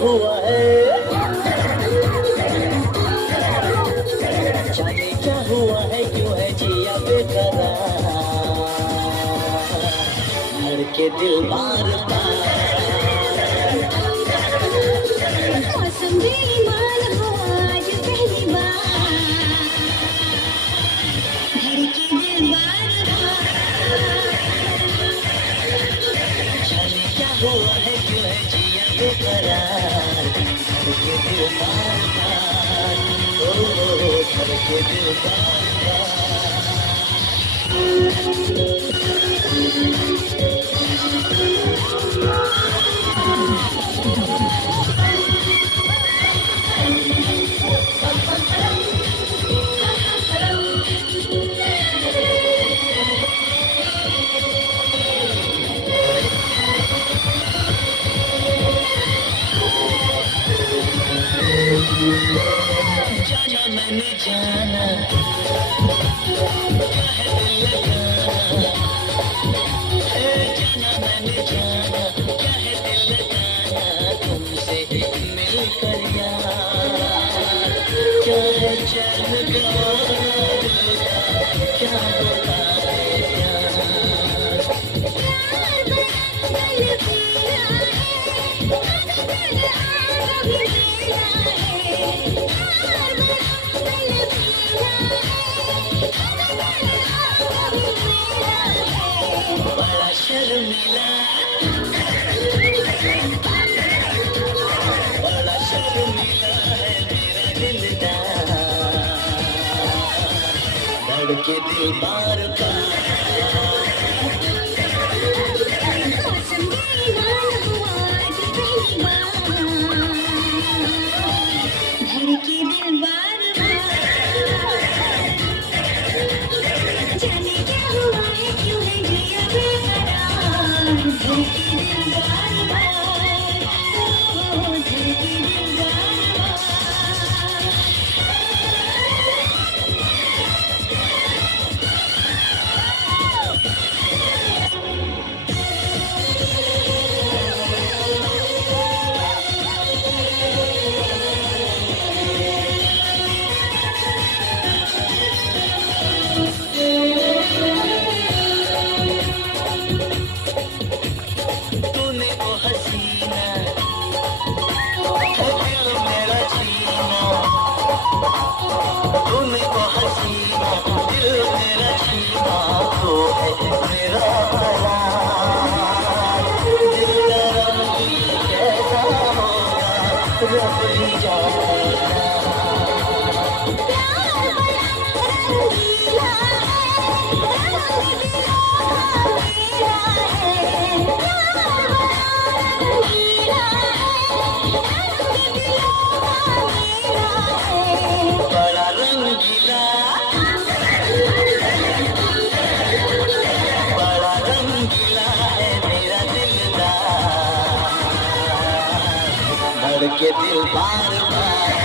हुआ है, जाने क्या हुआ है, क्यों है जिया बेकरार, धड़के दिल बार बार। मौसम बेईमान हो आज पहली बार, धड़के दिल बार बार। जाने क्या हुआ है, क्यों है जिया बेकरार, धड़के दिल बार बार, ओ धड़के दिल बार जाना मैंने जाना, क्या है दिल लगाना, है जाना मैंने जाना, क्या है दिल लगाना, तुमसे मिलकर यार, क्या है चैन गवाना दिल का, क्या बताए प्यार। बड़ा शर्मिला, बड़ा शर्मिला है मेरा दिलदार, धड़के दिल बार बार। मौसम बेईमान हो आज पहली बार, धड़के दिल बार बार। जाने क्या हुआ है, क्यों है जिया बेकरार, धड़के दिल बार बार, ओ धड़के दिल बार बार। तूने ओ हसीना, है दिल मेरा जीना, तूने ओ हसीना, दिल मेरा जीना, तो है मेरा परार, दिल का रंग कैसा होगा, रब ही जानेगा। प्यार बड़ा रंगीला है, रंग दिलों का मेरा है। प्यार बड़ा रंगीला है, रंग दिलों का मेरा है। बड़ा रंगीला, बड़ा रंगीला है मेरा दिलदार, धड़के दिल बार बार।